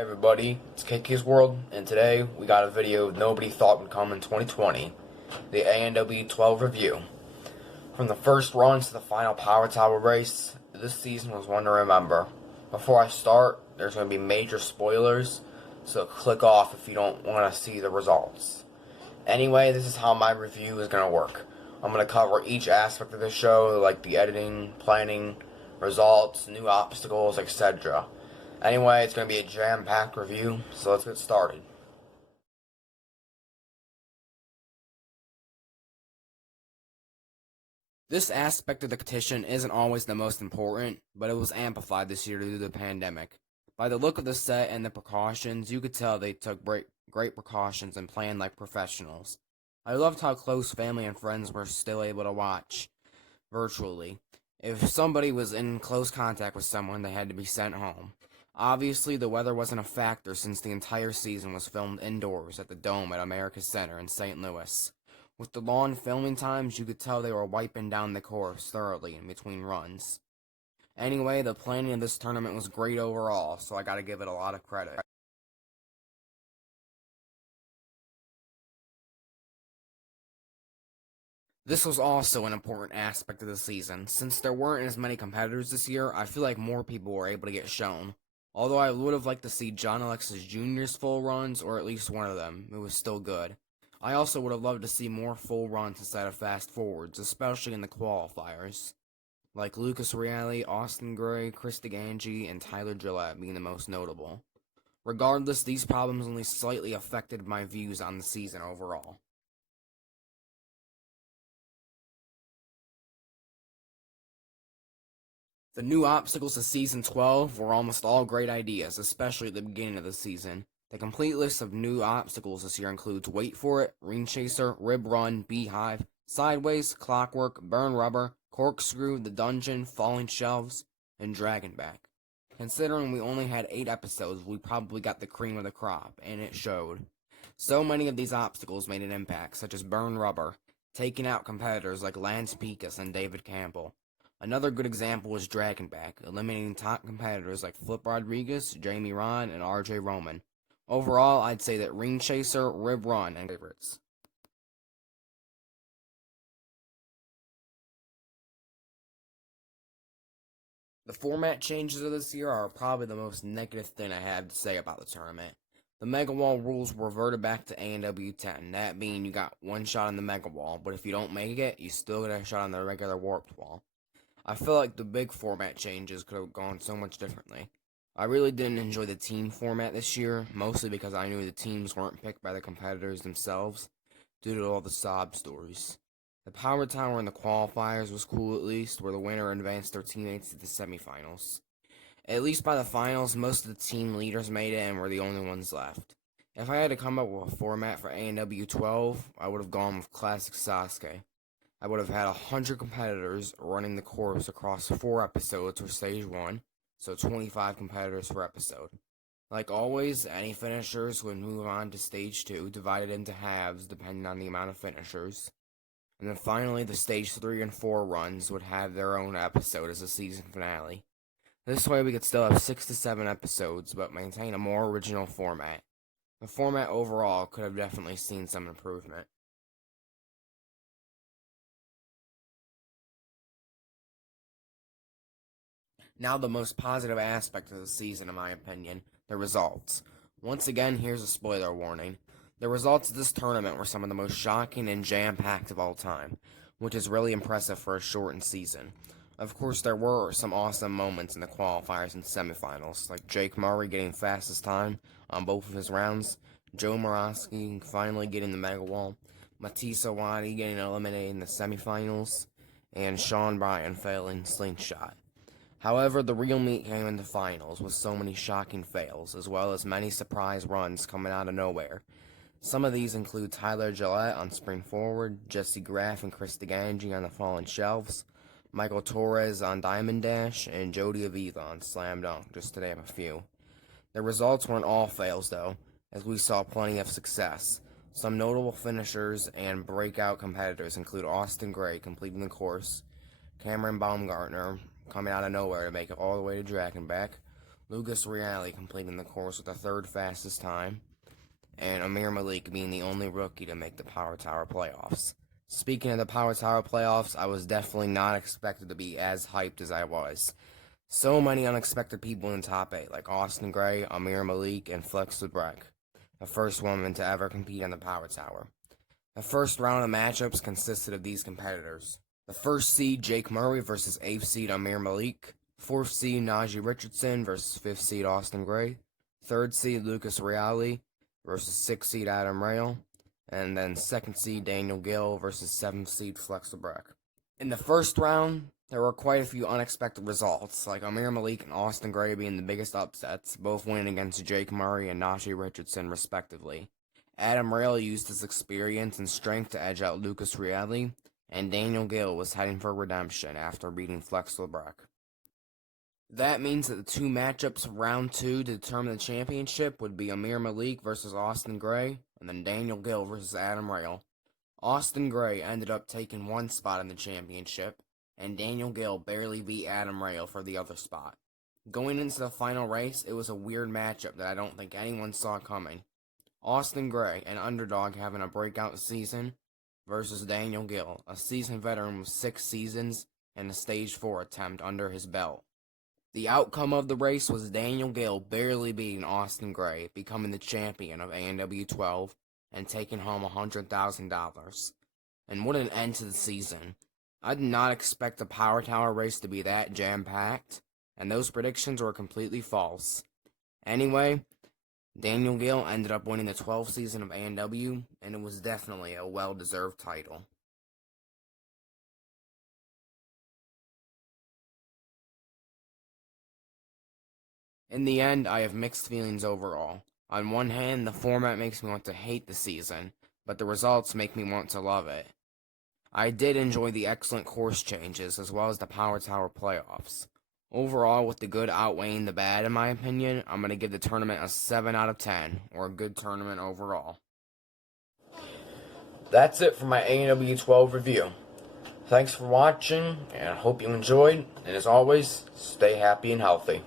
Hey everybody, it's KK's World, and today we got a video nobody thought would come in 2020, the ANW 12 review. From the first run to the final Power Tower race, this season was one to remember. Before I start, there's going to be major spoilers, so click off if you don't want to see the results. Anyway, this is how my review is going to work. I'm going to cover each aspect of the show, like the editing, planning, results, new obstacles, etc. Anyway, it's going to be a jam-packed review, so let's get started. This aspect of the competition isn't always the most important, but it was amplified this year due to the pandemic. By the look of the set and the precautions, you could tell they took great precautions and planned like professionals. I loved how close family and friends were still able to watch virtually. If somebody was in close contact with someone, they had to be sent home. Obviously, the weather wasn't a factor since the entire season was filmed indoors at the Dome at America's Center in St. Louis. With the long filming times, you could tell they were wiping down the course thoroughly in between runs. Anyway, the planning of this tournament was great overall, so I gotta give it a lot of credit. This was also an important aspect of the season. Since there weren't as many competitors this year, I feel like more people were able to get shown. Although I would have liked to see John Alexis Jr.'s full runs, or at least one of them, it was still good. I also would have loved to see more full runs instead of fast forwards, especially in the qualifiers, like Lucas Reale, Austin Gray, Chris DeGangi, and Tyler Gillette being the most notable. Regardless, these problems only slightly affected my views on the season overall. The new obstacles of Season 12 were almost all great ideas, especially at the beginning of the season. The complete list of new obstacles this year includes Wait For It, Ring Chaser, Rib Run, Beehive, Sideways, Clockwork, Burn Rubber, Corkscrew, The Dungeon, Falling Shelves, and Dragonback. Considering we only had 8 episodes, we probably got the cream of the crop, and it showed. So many of these obstacles made an impact, such as Burn Rubber, taking out competitors like Lance Pekas and David Campbell. Another good example was Dragonback, eliminating top competitors like Flip Rodriguez, Jamie Ron, and RJ Roman. Overall, I'd say that Ring Chaser, Rib Run, and favorites. The format changes of this year are probably the most negative thing I have to say about the tournament. The Mega Wall rules reverted back to ANW 10, that being you got one shot on the Mega Wall, but if you don't make it, you still get a shot on the regular Warped Wall. I feel like the big format changes could have gone so much differently. I really didn't enjoy the team format this year, mostly because I knew the teams weren't picked by the competitors themselves, due to all the sob stories. The Power Tower in the qualifiers was cool at least, where the winner advanced their teammates to the semifinals. At least by the finals, most of the team leaders made it and were the only ones left. If I had to come up with a format for ANW 12, I would have gone with Classic Sasuke. I would have had 100 competitors running the course across 4 episodes for Stage 1, so 25 competitors per episode. Like always, any finishers would move on to Stage 2, divided into halves depending on the amount of finishers. And then finally, the Stage 3 and 4 runs would have their own episode as a season finale. This way we could still have 6 to 7 episodes, but maintain a more original format. The format overall could have definitely seen some improvement. Now the most positive aspect of the season, in my opinion, the results. Once again, here's a spoiler warning. The results of this tournament were some of the most shocking and jam-packed of all time, which is really impressive for a shortened season. Of course, there were some awesome moments in the qualifiers and semifinals, like Jake Murray getting fastest time on both of his rounds, Joe Morosky finally getting the Mega Wall, Matisse Awadi getting eliminated in the semifinals, and Sean Bryan failing Slingshot. However, the real meat came in the finals, with so many shocking fails, as well as many surprise runs coming out of nowhere. Some of these include Tyler Gillette on Spring Forward, Jesse Graff and Chris DeGangi on the Fallen Shelves, Michael Torres on Diamond Dash, and Jody Aviva on Slam Dunk, just to name a few. The results weren't all fails, though, as we saw plenty of success. Some notable finishers and breakout competitors include Austin Gray completing the course, Cameron Baumgartner coming out of nowhere to make it all the way to Dragonback, Lucas Reale completing the course with the third fastest time, and Amir Malik being the only rookie to make the Power Tower playoffs. Speaking of the Power Tower playoffs, I was definitely not expected to be as hyped as I was. So many unexpected people in the top 8, like Austin Gray, Amir Malik, and Flex Lebrecht, the first woman to ever compete on the Power Tower. The first round of matchups consisted of these competitors. The first seed Jake Murray versus 8th seed Amir Malik, 4th seed Najee Richardson versus 5th seed Austin Gray, 3rd seed Lucas Reale versus 6th seed Adam Rail, and then 2nd seed Daniel Gill versus 7th seed Flex Lebrecht. In the first round, there were quite a few unexpected results, like Amir Malik and Austin Gray being the biggest upsets, both winning against Jake Murray and Najee Richardson respectively. Adam Rail used his experience and strength to edge out Lucas Reale, and Daniel Gill was heading for redemption after beating Flex Lebrecht. That means that the two matchups of round 2 to determine the championship would be Amir Malik versus Austin Gray, and then Daniel Gill versus Adam Rail. Austin Gray ended up taking one spot in the championship, and Daniel Gill barely beat Adam Rail for the other spot. Going into the final race, it was a weird matchup that I don't think anyone saw coming. Austin Gray, an underdog having a breakout season, versus Daniel Gill, a seasoned veteran with 6 seasons and a Stage 4 attempt under his belt. The outcome of the race was Daniel Gill barely beating Austin Gray, becoming the champion of ANW 12 and taking home $100,000. And what an end to the season. I did not expect the Power Tower race to be that jam-packed, and those predictions were completely false. Anyway, Daniel Gill ended up winning the 12th season of ANW, and it was definitely a well-deserved title. In the end, I have mixed feelings overall. On one hand, the format makes me want to hate the season, but the results make me want to love it. I did enjoy the excellent course changes, as well as the Power Tower playoffs. Overall, with the good outweighing the bad in my opinion, I'm going to give the tournament a 7 out of 10, or a good tournament overall. That's it for my ANW 12 review. Thanks for watching, and I hope you enjoyed, and as always, stay happy and healthy.